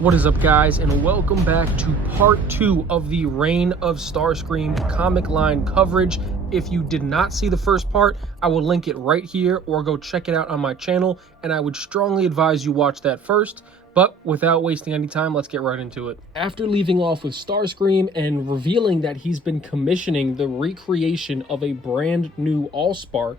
What is up, guys, and welcome back to part 2 of the Reign of Starscream comic line coverage. If you did not see the first part, I will link it right here, or go check it out on my channel, and I would strongly advise you watch that first. But without wasting any time, let's get right into it. After leaving off with Starscream and revealing that he's been commissioning the recreation of a brand new Allspark,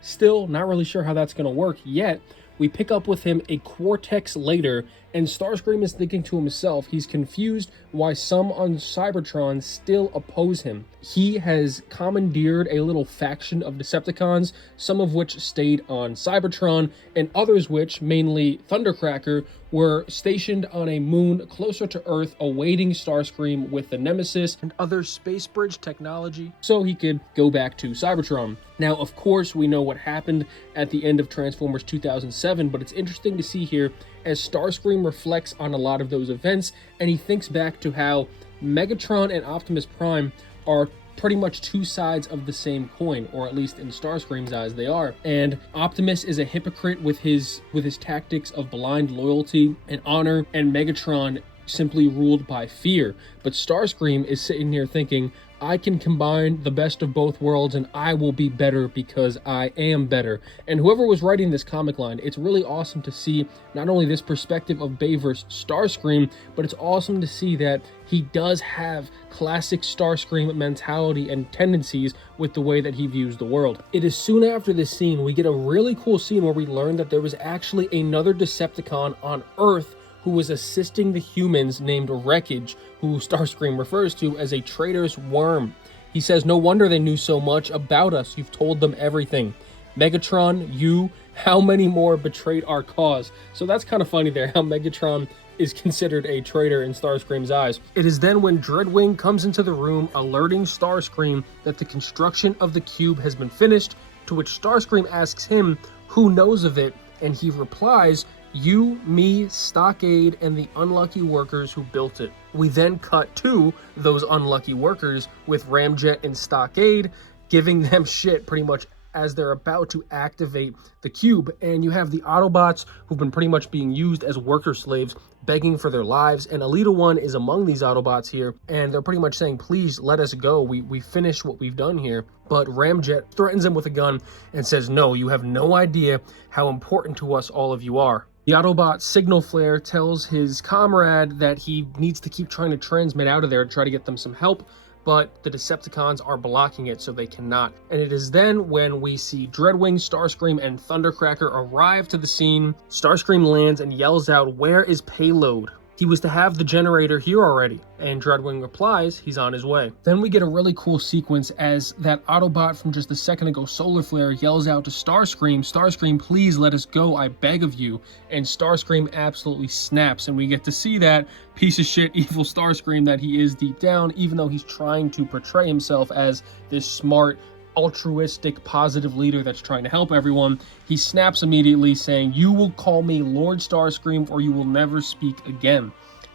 still not really sure how that's going to work yet, we pick up with him a Quartex later, and Starscream is thinking to himself he's confused why some on Cybertron still oppose him. He has commandeered a little faction of Decepticons, some of which stayed on Cybertron, and others which, mainly Thundercracker, were stationed on a moon closer to Earth awaiting Starscream with the Nemesis and other space bridge technology so he could go back to Cybertron. Now, of course, we know what happened at the end of Transformers 2007, but it's interesting to see here as Starscream reflects on a lot of those events, and he thinks back to how Megatron and Optimus Prime are pretty much two sides of the same coin, or at least in Starscream's eyes they are. And Optimus is a hypocrite with his tactics of blind loyalty and honor, and Megatron simply ruled by fear. But Starscream is sitting here thinking, I can combine the best of both worlds and I will be better because I am better. And whoever was writing this comic line, it's really awesome to see not only this perspective of Bay versus Starscream, but it's awesome to see that he does have classic Starscream mentality and tendencies with the way that he views the world. It is soon after this scene we get a really cool scene where we learn that there was actually another Decepticon on Earth who was assisting the humans named Wreckage, who Starscream refers to as a traitorous worm. He says, no wonder they knew so much about us. You've told them everything. Megatron, you, how many more betrayed our cause? So that's kind of funny there, how Megatron is considered a traitor in Starscream's eyes. It is then when Dreadwing comes into the room, alerting Starscream that the construction of the cube has been finished, to which Starscream asks him who knows of it, and he replies, you, me, Stockade, and the unlucky workers who built it. We then cut to those unlucky workers with Ramjet and Stockade giving them shit pretty much as they're about to activate the cube. And you have the Autobots who've been pretty much being used as worker slaves, begging for their lives. And Elita 1 is among these Autobots here, and they're pretty much saying, please let us go. We finished what we've done here. But Ramjet threatens him with a gun and says, no, you have no idea how important to us all of you are. The Autobot Signal Flare tells his comrade that he needs to keep trying to transmit out of there to try to get them some help, but the Decepticons are blocking it, so they cannot. And it is then when we see Dreadwing, Starscream, and Thundercracker arrive to the scene. Starscream lands and yells out, where is payload? He was to have the generator here already, and Dreadwing replies he's on his way. Then we get a really cool sequence as that Autobot from just a second ago, Solar Flare, yells out to Starscream, Starscream, please let us go, I beg of you. And Starscream absolutely snaps, and we get to see that piece of shit evil Starscream that he is deep down, even though he's trying to portray himself as this smart, altruistic, positive leader that's trying to help everyone. He snaps immediately, saying, you will call me Lord Starscream or you will never speak again.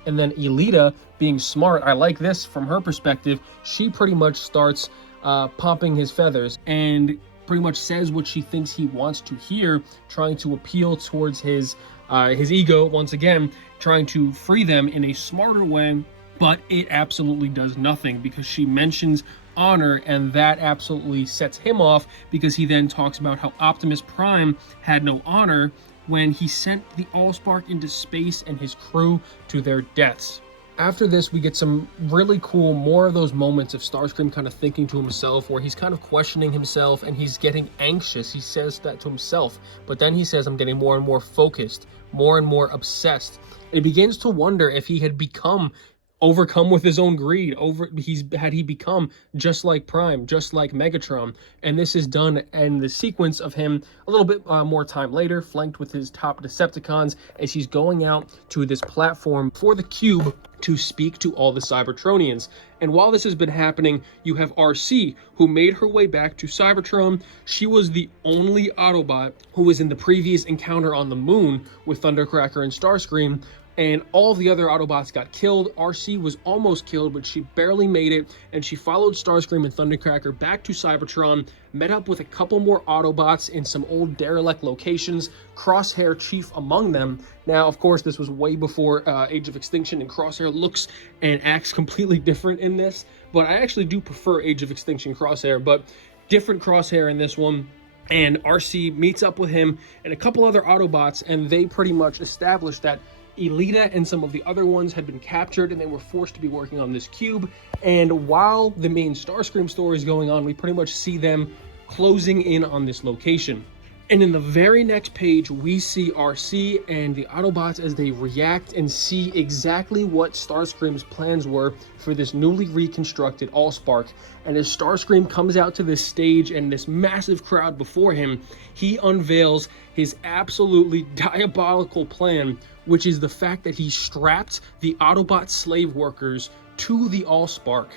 And then Elita, being smart, I like this from her perspective, she pretty much starts popping his feathers and pretty much says what she thinks he wants to hear, trying to appeal towards his ego once again, trying to free them in a smarter way. But it absolutely does nothing because she mentions honor, and that absolutely sets him off because he then talks about how Optimus Prime had no honor when he sent the Allspark into space and his crew to their deaths. After this, we get some really cool, more of those moments of Starscream kind of thinking to himself, where he's kind of questioning himself and he's getting anxious. He says that to himself, but then he says, I'm getting more and more focused, more and more obsessed. And he begins to wonder if he had become overcome with his own greed, had he become just like Prime, just like Megatron. And this is done in the sequence of him a little bit more time later, flanked with his top Decepticons, as he's going out to this platform for the cube to speak to all the Cybertronians. And while this has been happening, you have RC, who made her way back to Cybertron. She was the only Autobot who was in the previous encounter on the moon with Thundercracker and Starscream, and all the other Autobots got killed. RC was almost killed, but she barely made it, and she followed Starscream and Thundercracker back to Cybertron, met up with a couple more Autobots in some old derelict locations, Crosshair chief among them. Now, of course, this was way before Age of Extinction, and Crosshair looks and acts completely different in this, but I actually do prefer Age of Extinction Crosshair, but different Crosshair in this one. And RC meets up with him and a couple other Autobots, and they pretty much established that Elita and some of the other ones had been captured and they were forced to be working on this cube. And while the main Starscream story is going on, we pretty much see them closing in on this location. And in the very next page, we see RC and the Autobots as they react and see exactly what Starscream's plans were for this newly reconstructed Allspark. And as Starscream comes out to this stage and this massive crowd before him, he unveils his absolutely diabolical plan, which is the fact that he strapped the Autobot slave workers to the Allspark.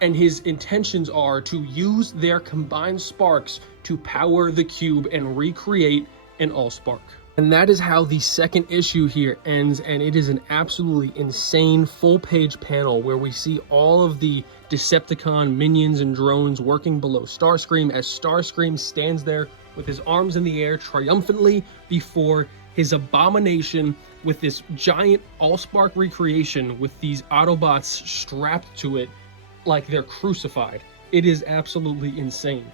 And his intentions are to use their combined sparks to power the cube and recreate an Allspark. And that is how the second issue here ends, and it is an absolutely insane full-page panel where we see all of the Decepticon minions and drones working below Starscream as Starscream stands there with his arms in the air triumphantly before his abomination with this giant Allspark recreation with these Autobots strapped to it like they're crucified. It is absolutely insane.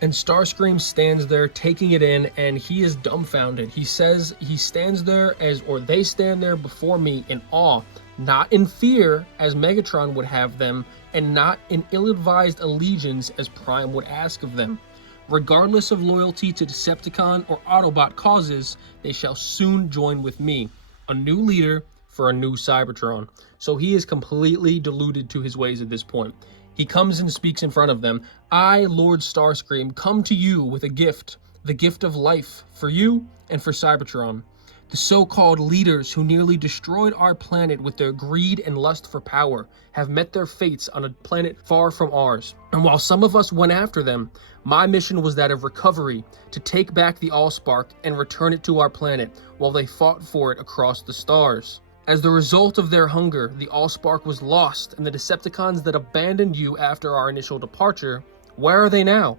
And Starscream stands there taking it in, and he is dumbfounded. He says he stands there they stand there before me in awe, not in fear as Megatron would have them, and not in ill-advised allegiance as Prime would ask of them. Regardless of loyalty to Decepticon or Autobot causes, they shall soon join with me, a new leader for a new Cybertron. So he is completely deluded to his ways at this point. He comes and speaks in front of them. I, Lord Starscream, come to you with a gift, the gift of life, for you and for Cybertron. The so-called leaders who nearly destroyed our planet with their greed and lust for power have met their fates on a planet far from ours. And while some of us went after them, my mission was that of recovery, to take back the Allspark and return it to our planet while they fought for it across the stars. As the result of their hunger, the Allspark was lost, and the Decepticons that abandoned you after our initial departure, where are they now?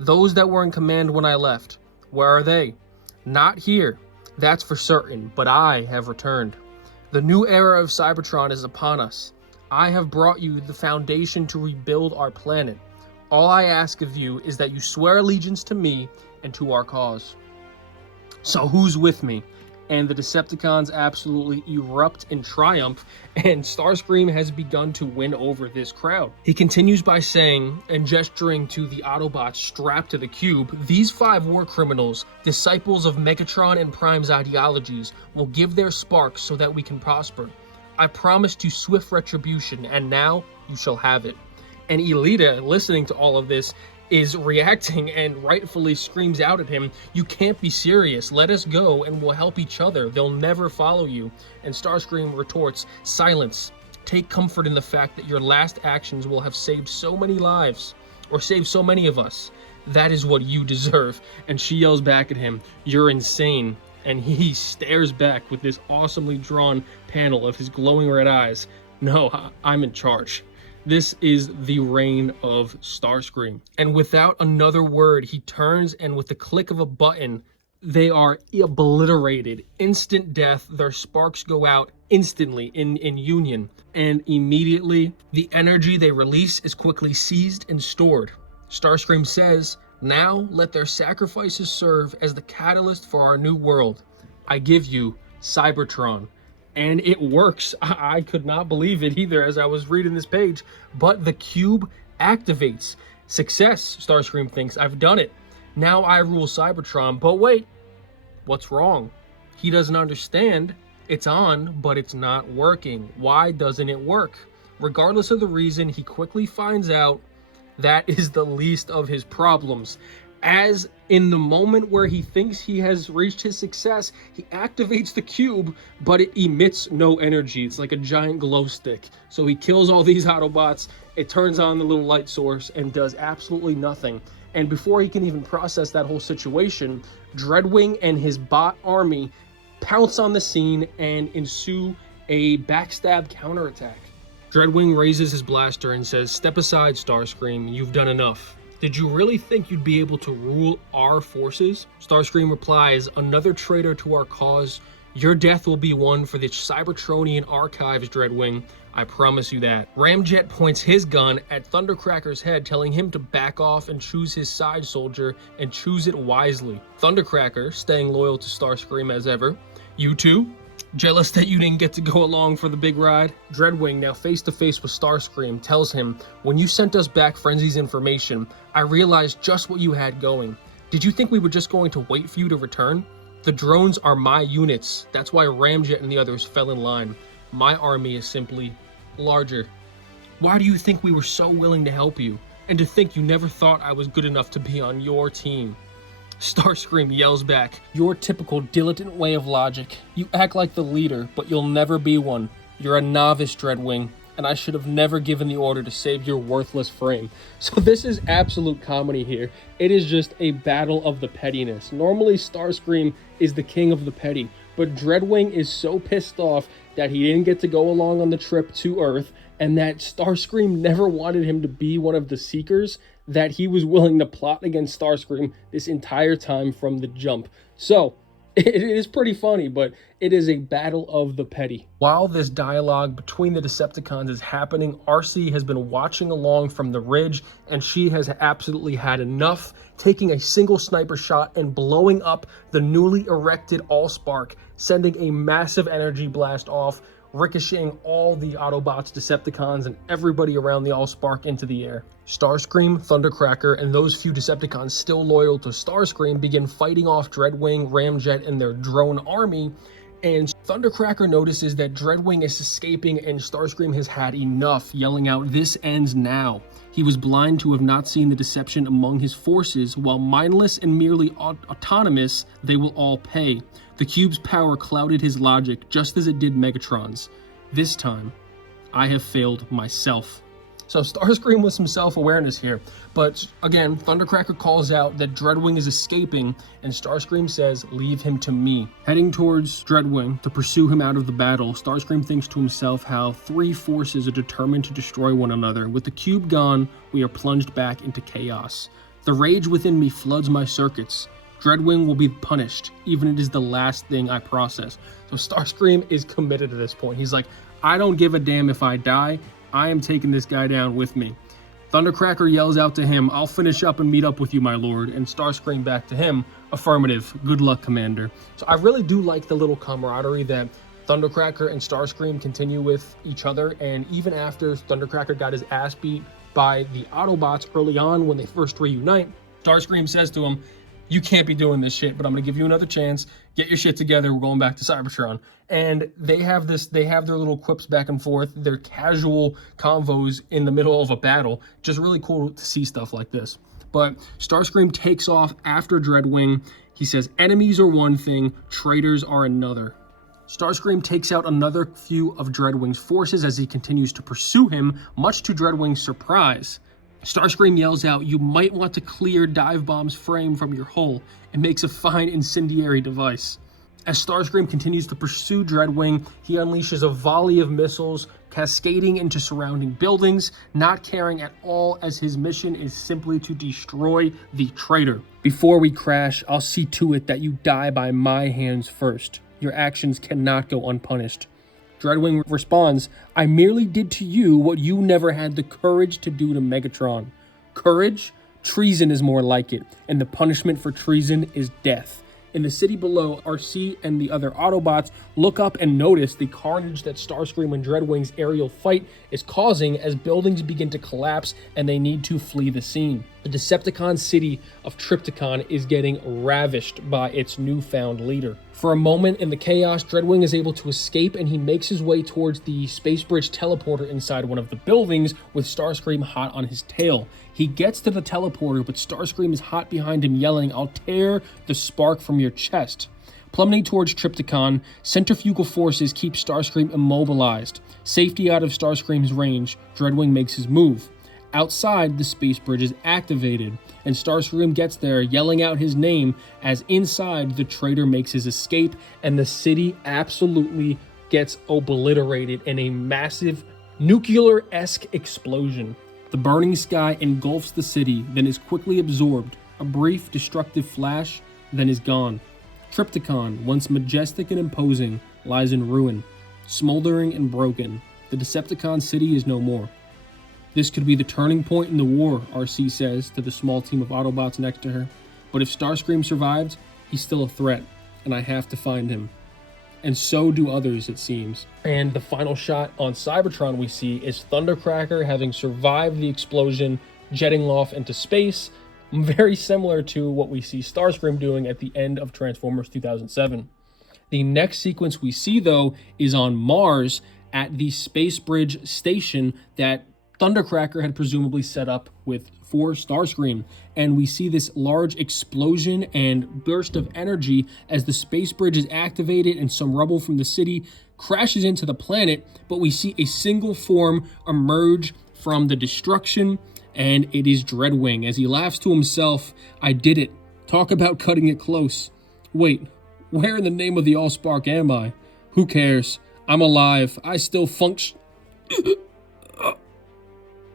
Those that were in command when I left, where are they? Not here, that's for certain, but I have returned. The new era of Cybertron is upon us. I have brought you the foundation to rebuild our planet. All I ask of you is that you swear allegiance to me and to our cause. So who's with me? And the Decepticons absolutely erupt in triumph, and Starscream has begun to win over this crowd. He continues by saying, and gesturing to the Autobots strapped to the cube, these 5 war criminals, disciples of Megatron and Prime's ideologies, will give their sparks so that we can prosper. I promised you swift retribution, and now you shall have it. And Elita, listening to all of this, is reacting and rightfully screams out at him, you can't be serious, let us go and we'll help each other, they'll never follow you. And Starscream retorts, silence, take comfort in the fact that your last actions will have saved so many lives, or saved so many of us. That is what you deserve. And she yells back at him, you're insane. And he stares back with this awesomely drawn panel of his glowing red eyes. No, I'm in charge. This is the reign of Starscream. And without another word, he turns and with the click of a button, they are obliterated. Instant death. Their sparks go out instantly in union. And immediately, the energy they release is quickly seized and stored. Starscream says, now let their sacrifices serve as the catalyst for our new world. I give you Cybertron. And it works. I could not believe it either as I was reading this page. But the cube activates. Success, Starscream thinks. I've done it. Now I rule Cybertron. But wait, what's wrong? He doesn't understand. It's on, but it's not working. Why doesn't it work? Regardless of the reason, he quickly finds out that is the least of his problems. As in the moment where he thinks he has reached his success, he activates the cube, but it emits no energy. It's like a giant glow stick. So he kills all these Autobots, it turns on the little light source, and does absolutely nothing. And before he can even process that whole situation, Dreadwing and his bot army pounce on the scene and ensue a backstab counterattack. Dreadwing raises his blaster and says, "Step aside, Starscream, you've done enough. Did you really think you'd be able to rule our forces?" Starscream replies, "Another traitor to our cause. Your death will be one for the Cybertronian archives, Dreadwing. I promise you that." Ramjet points his gun at Thundercracker's head, telling him to back off and choose his side soldier, and choose it wisely. Thundercracker, staying loyal to Starscream as ever. "You too? Jealous that you didn't get to go along for the big ride?" Dreadwing, now face to face with Starscream, tells him, "When you sent us back Frenzy's information, I realized just what you had going. Did you think we were just going to wait for you to return? The drones are my units. That's why Ramjet and the others fell in line. My army is simply larger. Why do you think we were so willing to help you? And to think you never thought I was good enough to be on your team?" Starscream yells back, "Your typical dilettante way of logic. You act like the leader, but you'll never be one. You're a novice, Dreadwing, and I should have never given the order to save your worthless frame." So this is absolute comedy here. It is just a battle of the pettiness. Normally Starscream is the king of the petty, but Dreadwing is so pissed off that he didn't get to go along on the trip to Earth, and that Starscream never wanted him to be one of the Seekers, that he was willing to plot against Starscream this entire time from the jump. So it is pretty funny, but it is a battle of the petty. While this dialogue between the Decepticons is happening, RC has been watching along from the ridge, and she has absolutely had enough, taking a single sniper shot and blowing up the newly erected Allspark, sending a massive energy blast off, ricocheting all the Autobots, Decepticons, and everybody around the Allspark into the air. Starscream, Thundercracker, and those few Decepticons still loyal to Starscream begin fighting off Dreadwing, Ramjet, and their drone army, and Thundercracker notices that Dreadwing is escaping and Starscream has had enough, yelling out, "This ends now." He was blind to have not seen the deception among his forces. While mindless and merely autonomous, they will all pay. The cube's power clouded his logic, just as it did Megatron's. This time, I have failed myself. So Starscream with some self-awareness here. But again, Thundercracker calls out that Dreadwing is escaping, and Starscream says, "Leave him to me." Heading towards Dreadwing to pursue him out of the battle, Starscream thinks to himself how three forces are determined to destroy one another. With the cube gone, we are plunged back into chaos. The rage within me floods my circuits. Dreadwing will be punished, even if it is the last thing I process. So Starscream is committed at this point. He's like, I don't give a damn if I die. I am taking this guy down with me. Thundercracker yells out to him, "I'll finish up and meet up with you, my lord." And Starscream back to him, "Affirmative. Good luck, Commander." So I really do like the little camaraderie that Thundercracker and Starscream continue with each other. And even after Thundercracker got his ass beat by the Autobots early on when they first reunite, Starscream says to him, "You can't be doing this shit, but I'm going to give you another chance. Get your shit together. We're going back to Cybertron." And they have their little quips back and forth. Their casual convos in the middle of a battle. Just really cool to see stuff like this. But Starscream takes off after Dreadwing. He says, "Enemies are one thing, traitors are another." Starscream takes out another few of Dreadwing's forces as he continues to pursue him, much to Dreadwing's surprise. Starscream yells out, "You might want to clear Dive Bomb's frame from your hull." It makes a fine incendiary device. As Starscream continues to pursue Dreadwing, he unleashes a volley of missiles, cascading into surrounding buildings, not caring at all as his mission is simply to destroy the traitor. "Before we crash, I'll see to it that you die by my hands first. Your actions cannot go unpunished." Dreadwing responds, "I merely did to you what you never had the courage to do to Megatron." Courage? Treason is more like it, and the punishment for treason is death. In the city below, RC and the other Autobots look up and notice the carnage that Starscream and Dreadwing's aerial fight is causing as buildings begin to collapse and they need to flee the scene. The Decepticon city of Trypticon is getting ravished by its newfound leader. For a moment in the chaos, Dreadwing is able to escape and he makes his way towards the space bridge teleporter inside one of the buildings with Starscream hot on his tail. He gets to the teleporter, but Starscream is hot behind him yelling, "I'll tear the spark from your chest." Plummeting towards Trypticon, centrifugal forces keep Starscream immobilized. Safety out of Starscream's range, Dreadwing makes his move. Outside, the space bridge is activated, and Starscream gets there yelling out his name as inside the traitor makes his escape, and the city absolutely gets obliterated in a massive nuclear-esque explosion. The burning sky engulfs the city, then is quickly absorbed. A brief, destructive flash, then is gone. Trypticon, once majestic and imposing, lies in ruin, smoldering and broken. The Decepticon city is no more. This could be the turning point in the war, RC says to the small team of Autobots next to her. But if Starscream survives, he's still a threat, and I have to find him. And so do others, it seems. And the final shot on Cybertron we see is Thundercracker having survived the explosion, jetting off into space, very similar to what we see Starscream doing at the end of Transformers 2007. The next sequence we see, though, is on Mars at the Space Bridge station that Thundercracker had presumably set up for Starscream, and we see this large explosion and burst of energy as the space bridge is activated and some rubble from the city crashes into the planet, but we see a single form emerge from the destruction, and it is Dreadwing. As he laughs to himself, I did it. Talk about cutting it close. Wait, where in the name of the Allspark am I? Who cares? I'm alive. I still function.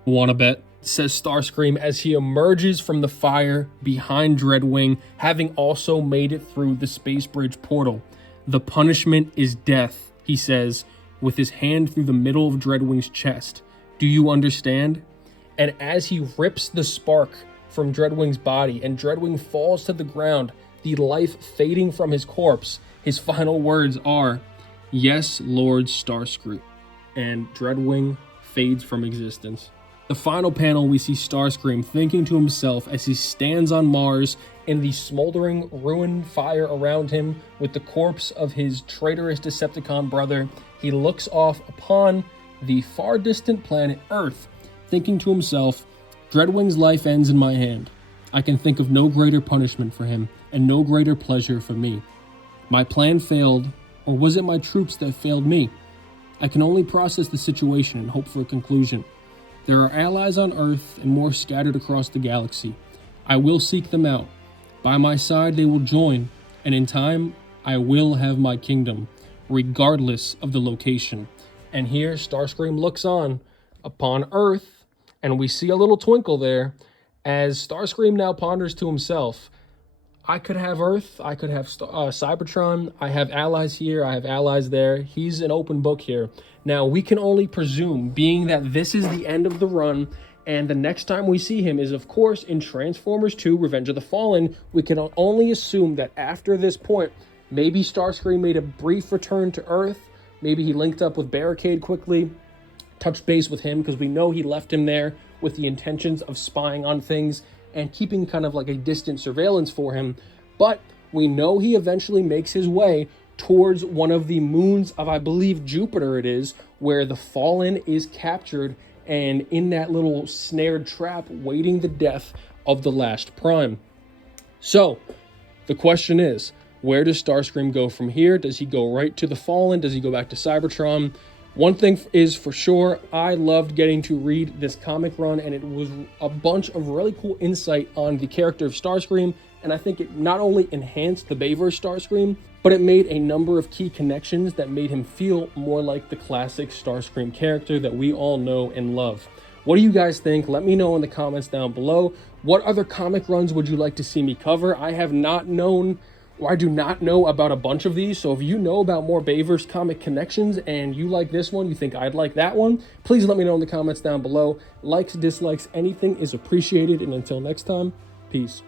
Wanna bet? Says Starscream as he emerges from the fire behind Dreadwing, having also made it through the space bridge portal. The punishment is death, he says, with his hand through the middle of Dreadwing's chest. Do you understand? And as he rips the spark from Dreadwing's body and Dreadwing falls to the ground, the life fading from his corpse, his final words are, "Yes, Lord Starscream." And Dreadwing fades from existence. The final panel, we see Starscream thinking to himself as he stands on Mars in the smoldering ruined fire around him with the corpse of his traitorous Decepticon brother. He looks off upon the far distant planet Earth, thinking to himself, Dreadwing's life ends in my hand. I can think of no greater punishment for him and no greater pleasure for me. My plan failed, or was it my troops that failed me? I can only process the situation and hope for a conclusion. There are allies on Earth and more scattered across the galaxy. I will seek them out. By my side they will join, and in time, I will have my kingdom, regardless of the location. And here, Starscream looks on upon Earth, and we see a little twinkle there, as Starscream now ponders to himself, I could have Earth, I could have Cybertron, I have allies here, I have allies there. He's an open book here. Now, we can only presume, being that this is the end of the run, and the next time we see him is, of course, in Transformers 2, Revenge of the Fallen, we can only assume that after this point, maybe Starscream made a brief return to Earth, maybe he linked up with Barricade quickly, touched base with him, because we know he left him there with the intentions of spying on things and keeping kind of like a distant surveillance for him. But we know he eventually makes his way towards one of the moons of, I believe, Jupiter it is, where the Fallen is captured and in that little snared trap waiting the death of the last Prime. So the question is, where does Starscream go from here? Does he go right to the Fallen? Does he go back to Cybertron? One thing is for sure, I loved getting to read this comic run, and it was a bunch of really cool insight on the character of Starscream, and I think it not only enhanced the Bayverse Starscream, but it made a number of key connections that made him feel more like the classic Starscream character that we all know and love. What do you guys think? Let me know in the comments down below. What other comic runs would you like to see me cover? I do not know about a bunch of these, so if you know about more Bayverse comic connections and you like this one, you think I'd like that one, please let me know in the comments down below. Likes, dislikes, anything is appreciated, and until next time, peace.